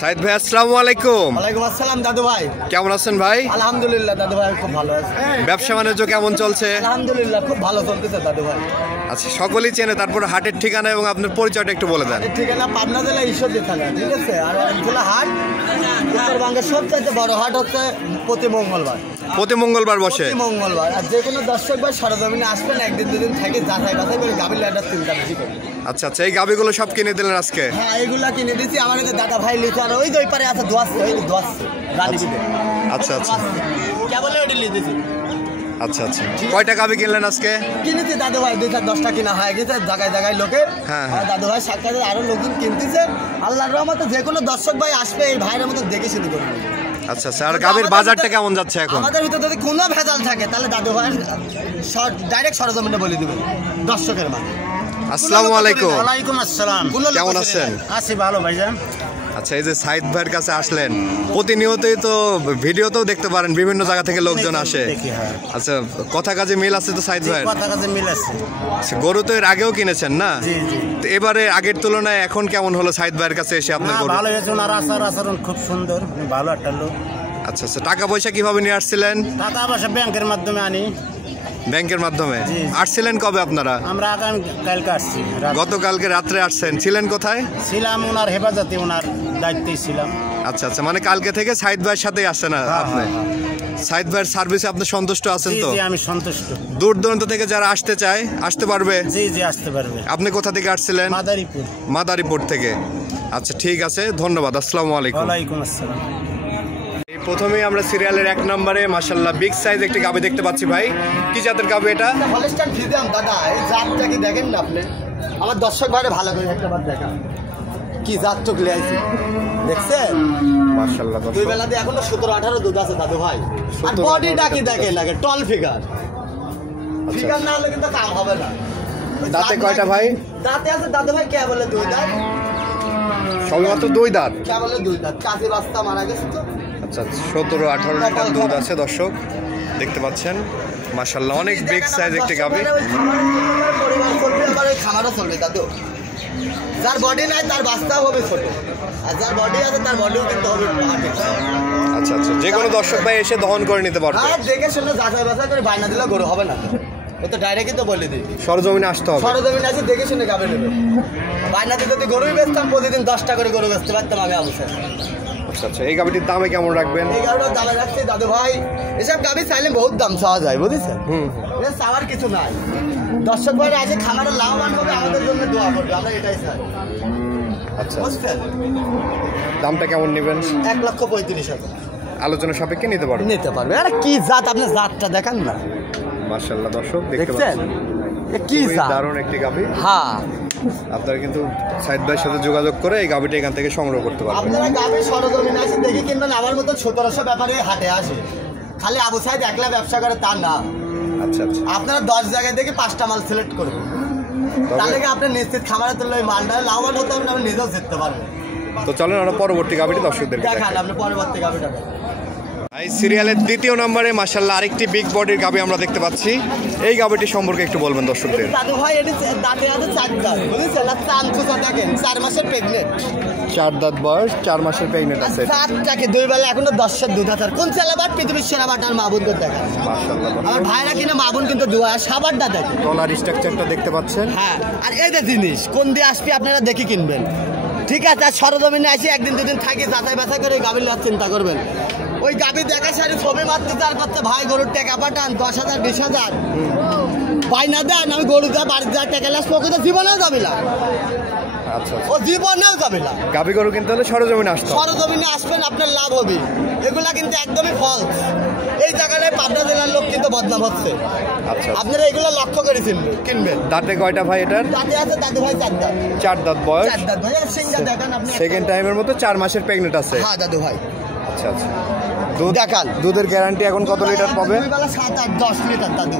সাইদ ভাই আসসালামু আলাইকুম। ওয়ালাইকুম আসসালাম দাদু ভাই, কেমন আছেন ভাই? আলহামদুলিল্লাহ দাদু ভাই, খুব ভালো আছি। ব্যবসা বাণিজ্য কেমন চলছে? আলহামদুলিল্লাহ খুব ভালো চলতেছে দাদু ভাই। আচ্ছা, সকলেই চেনে, তারপর হাটের ঠিকানা এবং আপনার পরিচয়টা একটু বলে দেন। ঠিকানা পাবনা জেলা ঈশ্বরদী থানা, ঠিক আছে। আর অঞ্চলা হাট উত্তরবঙ্গের সবচেয়ে বড় হাট হচ্ছে প্রতি মঙ্গলবার। প্রতি মঙ্গলবার বসে? প্রতি মঙ্গলবার। আর যে কোনো দর্শক ভাই সরজমিনে আসবেন, একদিন দুদিন থেকে যাচাই বাছাই করে গাভীর লাইটার চিন্তা বেশি করি। আচ্ছা আচ্ছা, এই গাভীগুলো সব কিনে দিলেন আজকে? হ্যাঁ, এইগুলা কিনে দিচ্ছি। আমার এই দাদা ভাই লিখে, আর ওই দুই পারে আছে দোয়াচ্ছে, ওই দোয়াচ্ছে রানীবিতে। আচ্ছা আচ্ছা, কেবল ওইটা লিখেছি। আচ্ছা আচ্ছা, কয়টা গাভী কিনলেন আজকে? কিনেছি দাদু ভাই 2-10টা কিনা হয়ে গেছে জায়গায় জায়গায় লোকের। হ্যাঁ, আর দাদু ভাই সাক্ষাৎ আরো লোকজন কিনতেছে। আল্লাহর রহমতে যে কোনো দর্শক ভাই আসবে এই ভাইয়ের মতো দেখে শুনে করবে। আচ্ছা আচ্ছা, আর গাভীর বাজারটা কেমন যাচ্ছে এখন? আমাদের ভিতরে যদি কোনো ভেজাল থাকে তাহলে দাদু ভাই ডাইরেক্ট সরজমিনে বলে দিবেন দর্শকের মানে। আসসালামু আলাইকুম। ওয়ালাইকুম আসসালাম। কেমন আছেন? আছি ভালো ভাইজান। আচ্ছা, এই যে সাইদ ভাইয়ের কাছে আসলেন, প্রতিনিয়তই তো ভিডিওতেও দেখতে পারেন বিভিন্ন জায়গা থেকে লোকজন আসে। আচ্ছা, কথা কাজে মিল আছে তো সাইদ ভাইয়ের? কথা কাজে মিল আছে। গরু তো এর আগেও কিনেছেন না? জি জি। তো এবারে আগের তুলনায় এখন কেমন হলো সাইদ ভাইয়ের কাছে এসে আপনার গরু? ভালো হয়েছে, আর আচরণ খুব সুন্দর, ভালো একটা লোক। আচ্ছা আচ্ছা, টাকা পয়সা কিভাবে নিয়ে আসছিলেন? টাকা পয়সা ব্যাংকের মাধ্যমে আনি। ব্যাংকের মাধ্যমে? আসছিলেন কবে আপনারা? আমরা আগামী কালকে আসছি। গতকালকে রাত্রে আসছেন। ছিলেন কোথায়? ছিলাম ওনার হেফাজতে, ওনার দায়িত্বেই ছিলাম। আচ্ছা আচ্ছা, মানে কালকে থেকে সাইদ ভাইয়ের সাথেই আসছেন আপনি? সাইদ ভাইয়ের সার্ভিসে আপনি সন্তুষ্ট আছেন তো? জি, আমি সন্তুষ্ট। দূর দূরান্ত থেকে যারা আসতে চায় আসতে পারবে? জি জি, আসতে পারবে। আপনি কোথা থেকে আসছিলেন? মাদারীপুর। মাদারীপুর থেকে। আচ্ছা ঠিক আছে, ধন্যবাদ। আসসালামু আলাইকুম। ওয়ালাইকুম আসসালাম। প্রথমেই আমরা সিরিয়ালের 1 নম্বরে মাশাআল্লাহ বিগ সাইজ একটি গাভী দেখতে পাচ্ছি ভাই। কি জাতের গাভী এটা? হলস্টাইন ফ্রিজিয়ান দাদা। এই জাতটা কি দেখেন না আপনি? আমার দর্শক ভাইরে ভালো করে একটা বার দেখা। কি জাত চোখ লিয়াইছি দেখছেন? মাশাআল্লাহ, দুই বেলাতে এখনো 17-18 দুধ আছে দাদু ভাই। আর বডিটা কি দেখেন লাগে, টল ফিগার। ফিগার না হলে কিন্তু কাম হবে না। দাঁতে কয়টা ভাই? দাঁতে আছে দাদু ভাই, কে বলে 2 দাঁত। সবেমাত্র 2 দাঁত? কে বলে 2 দাঁত। কাজী বাস্তা মারা গেছে তো। আচ্ছা, 17-18 লিটার দুধ আছে দর্শক দেখতে পাচ্ছেন। মাশাআল্লাহ, অনেক বিগ সাইজ একটি গাভী। পরিবার চলবে, আবার এই খামারও চলবে দাদু। যার বডি নাই তার বাস্তাও হবে ছোট, আর যার বডি আছে তার বডিও কিন্তু হবে। আচ্ছা আচ্ছা, যে কোনো দর্শক ভাই এসে দহন করে নিতে পারবে? হ্যাঁ, দেখে শুনে যাচাই বাছাই করে বায়না দিলে গরু হবে না। ও তো ডাইরেক্টই তো বলে দিই সরজমিনে আসতে হবে। সরজমিনে আছে, দেখে শুনে গাবে নেবে। বায়নাতে যদি গরুই বেচতাম, প্রতিদিন 10টা করে গরু বেচতে পারতাম আমি অবশ্যই। আচ্ছা আচ্ছা, এই গাভীটির দামে কেমন রাখবেন? এই গাড়িটার দামে রাখছি দাদু ভাই, এসব গাভি চাইলে বহুত দাম চাওয়া যায়, বুঝেছেন? এটা চাওয়ার কিছু নাই। দর্শক ভাইরা আছে খামারে লাভবান হবে, আমাদের জন্য দোয়া করবে, আমরা এটাই চাই। আচ্ছা, বুঝছেন? দামটা কেমন নেবেন? 1,35,000 আলোচনা সাপেক্ষে নিতে পারবেন? নিতে পারবে। আরে কি জাত, আপনি জাতটা দেখান না। মাশাআল্লাহ দর্শক দেখতে দেখছেন পাচ্ছেন, কি জাত, দারুণ একটি গাভী। হ্যাঁ, আপনারা কিন্তু সাইদ ভাইয়ের সাথে যোগাযোগ করে এই গাভীটা এখান থেকে সংগ্রহ করতে পারবেন। আপনারা গাভি সরজমিনে আসে দেখে কিনবেন। আমার মতো 1700 ব্যাপারে হাটে আসে, খালি আবু সাইদ একলা ব্যবসা করে তা না। আচ্ছা আচ্ছা, আপনারা 10 জায়গায় দেখে 5টা মাল সিলেক্ট করবেন, তাহলে কি আপনি নিশ্চিত খামারে তুললে ওই মালটা লাভবান হতে হবে, আপনি নিজেও জিততে পারবেন। তো চলেন আমরা পরবর্তী গাভীটি দর্শকদের দেখান আপনি পরবর্তী গাভিটা। এই সিরিয়ালের 2য় নম্বরে মাশাআল্লাহ আরেকটি বিগ বডির গাভী আমরা দেখতে পাচ্ছি। এই গাভীটি সম্পর্কে একটু বলবেন দর্শকদের। দাদু ভাই এটি দাঁতে আছে 4 দাঁত, বুঝছেন? আর চান চুচা দেখেন, 4 মাসের প্রেগনেন্ট। 4 দাঁত বয়স, 4 মাসের প্রেগনেন্ট আছে। চারটাকে 2 বেলা এখনো 10 দুধ আছে। কোন ছেলেবার পৃথিবীর সেরা বাটার মা বোনদের দেখেন। মাশাআল্লাহ, আমার ভাইরা কিনা মা বোন কিন্তু দুয়া সাবারটা দেখেন। তলার স্ট্রাকচারটা দেখতে পাচ্ছেন। হ্যাঁ, আর এই যে জিনিস কোন দিয়ে আসবে আপনারা দেখে কিনবেন, ঠিক আছে? আর সরজমিনে আসি একদিন দুদিন থাকি, যাচাই বাছাই করে গাভীর লাভ চিন্তা করবেন। ওই গাভী দেখা সারি ছবি মারতে চার করতে ভাই গরুর টাকা পাঠান 10,000 20,000 বাইনা দেন, আমি গরু যা বাড়িতে যা টাকা লাস পকেট জীবনেও যাবে না। আচ্ছা, ও জীবনেও যাবে না। গাভী গরু কিনতে হলে সরজমিনে আসতে হবে। সরজমিনে আসবেন, আপনার লাভ হবে। এগুলা কিন্তু একদমই ফলস। এই জায়গায় পাবনা জেলার লোক কিন্তু বদনাম হচ্ছে। আচ্ছা, আপনারা এগুলো লক্ষ্য করে কিনবেন। দাঁতে কয়টা ভাই এটার? দাঁতে আছে দাদু ভাই 4 দাঁত। 4 দাঁত বয়স, 4 দাঁত ভাই। সিঙ্গা দেখেন আপনি, সেকেন্ড টাইমের মতো 4 মাসের প্রেগনেন্ট আছে। হ্যাঁ দাদু ভাই। আচ্ছা আচ্ছা, দুধ দেখান। দুধের গ্যারান্টি এখন কত লিটার পাবে? 7-8-10 লিটার দাদু।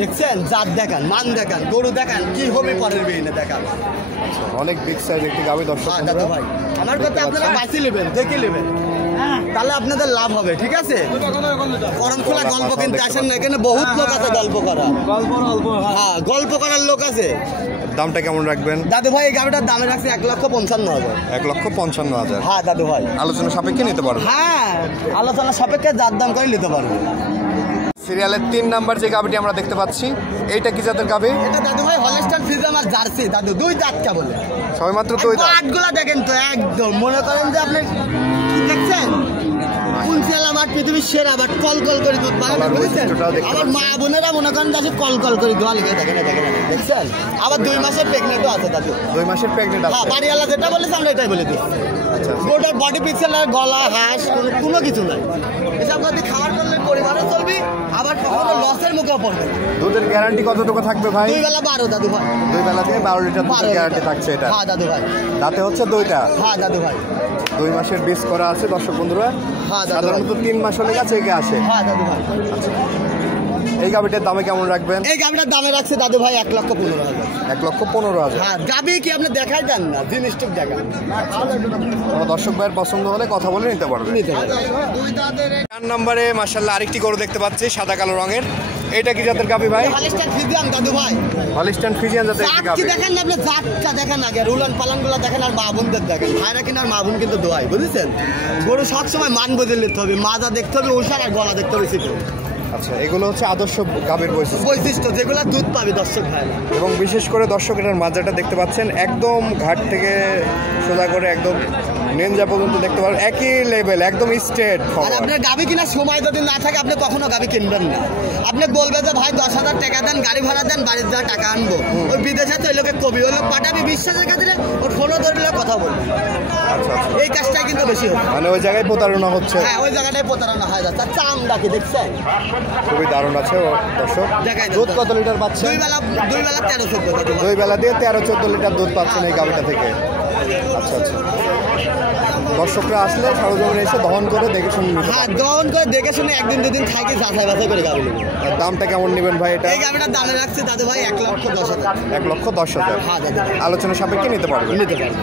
দেখছেন জাত দেখান, মান দেখান, গরু দেখান, কি হবে পরের বেইনে দেখান। অনেক বিগ সাইজ একটি গাভী দর্শক। হ্যাঁ দাদু ভাই, আমার কথা আপনারা বাঁচি নেবেন, দেখে নেবেন, তাহলে আপনাদের লাভ হবে, ঠিক আছে? করম খোলা গল্প কিনতে আসেন না, এখানে বহুত লোক আছে গল্প করা। হ্যাঁ, গল্প করার লোক আছে। দামটা কেমন রাখবেন? দাদু ভাই এই গাভিটার দামে রাখছে 1,55,000। 1,55,000। হ্যাঁ দাদু ভাই, আলোচনা সাপেক্ষে নিতে পারবে। হ্যাঁ আলোচনা সাপেক্ষে যার দাম করে নিতে পারবে। সিরিয়ালের 3 নাম্বার যে গাভিটি আমরা দেখতে পাচ্ছি, এইটা কি জাতের গাভি? এটা দাদু ভাই হলস্টাইন ফ্রিজিয়ান আর জার্সি দাদু, 2 দাঁত কেবল। সবাই মাত্র 2 দাঁত। আটগুলা দেখেন তো একদম মনে করেন যে আপনি কি দেখছেন, কুঞ্চিয়ালা বাট পৃথিবীর সেরা বাট কল কল করে দুধ পারে, বুঝছেন? আবার মা বোনেরা মনে করেন যে কল কল করে দোয়া লিখে দেখেন দেখছেন। আবার 2 মাসের প্রেগনেন্টও আছে দাদু। 2 মাসের প্রেগনেন্ট আছে। হ্যাঁ বাড়িওয়ালা যেটা বলেছে আমরা এটাই বলে দিই। আচ্ছা গোটার বডি পিক্সেল আর গলা হাঁস কোনো কিছু নাই। এসব যদি খাবার করলে পরিবারও চলবি, আবার কখনো লসের মুখেও পড়বে। দুধের গ্যারান্টি কতটুকু থাকবে ভাই? 2 বেলা 12 দাদু ভাই। 2 বেলা থেকে 12 লিটার দুধের গ্যারান্টি থাকছে এটা। হ্যাঁ দাদু ভাই। দাঁতে হচ্ছে 2টা। হ্যাঁ দাদু ভাই। 2 মাসের বীজ করা আছে দর্শক বন্ধুরা। হ্যাঁ দাদু ভাই। সাধারণত 3 মাস হলে কাছে এগিয়ে আসে। হ্যাঁ দাদু ভাই। এই গাভিটার দামে কেমন রাখবেন? এই গাভিটার দামে রাখছে দাদু ভাই 1,15,000। 1,15,000। হ্যাঁ গাভি কি আপনি দেখাই দেন না, জিনিসটুক দেখা কোনো দর্শক ভাইয়ের পছন্দ হলে কথা বলে নিতে পারবেন। নিতে পারে। 4 নম্বরে মাশাআল্লাহ আরেকটি গরু দেখতে পাচ্ছি সাদা কালো রঙের। এটা কি জাতের গাভি ভাই? হলস্টাইন ফ্রিজিয়ান দাদু ভাই। হলিস্টাইন ফ্রিজিয়ান জাতের একটি জাত গাভি। কি দেখেন না আপনি, জাতটা দেখেন আগে, রুলান পালানগুলো দেখেন আর মা বোনদের দেখেন। ভাইরা কিনা আর মা বোন কিন্তু দোয়াই, বুঝেছেন? গরু সবসময় মান বদলে নিতে হবে, মাজা দেখতে হবে ওষার আর গলা দেখতে হবে সিটে। আচ্ছা এগুলো হচ্ছে আদর্শ গাভীর বৈশিষ্ট্য যেগুলো দুধ পাবে দর্শক ভাই। এবং বিশেষ করে দর্শক এটার মাজাটা দেখতে পাচ্ছেন একদম ঘাট থেকে সোজা করে একদম নেঞ্জা পর্যন্ত দেখতে পারেন একই লেভেল, একদম স্ট্রেট। আর আপনার গাভি কেনার সময় যদি না থাকে আপনি কখনো গাভি কিনবেন না। আপনি বলবেন যে ভাই 10,000 টাকা দেন, গাড়ি ভাড়া দেন, বাড়ির যা টাকা আনবো। ওই বিদেশে তো ওই লোকের কবি, ওই লোক পাঠাবি বিশ্বাসের খাতিরে, ওর ফোনও ধরলে কথা বলবে। আচ্ছা এই কাজটাই কিন্তু বেশি হচ্ছে, মানে ওই জায়গায় প্রতারণা হচ্ছে। হ্যাঁ ওই জায়গাটায় প্রতারণা হয়ে যাচ্ছে। চামড়া কি দেখছেন, খুবই দারুণ আছে দর্শক। দেখাই দুধ কত লিটার পাচ্ছে? 2 বেলা 13-14। 2 বেলা দিয়ে 13-14 লিটার দুধ পাচ্ছেন এই গাভিটা থেকে। আচ্ছা আচ্ছা, দর্শকরা আসলে সরজমিনে এসে দহন করে দেখে শুনে নিতে হ্যাঁ দহন করে দেখে শুনে একদিন দুদিন থাকি যাচাই বাছাই করে গাভি নেবে। পারবেন। দামটা কেমন নেবেন ভাই এটা? এই গাভিটার দামে রাখছে দাদু ভাই 1,10,000। 1,10,000। হ্যাঁ দাদু আলোচনা সাপেক্ষে নিতে পারবেন। নিতে পারবেন।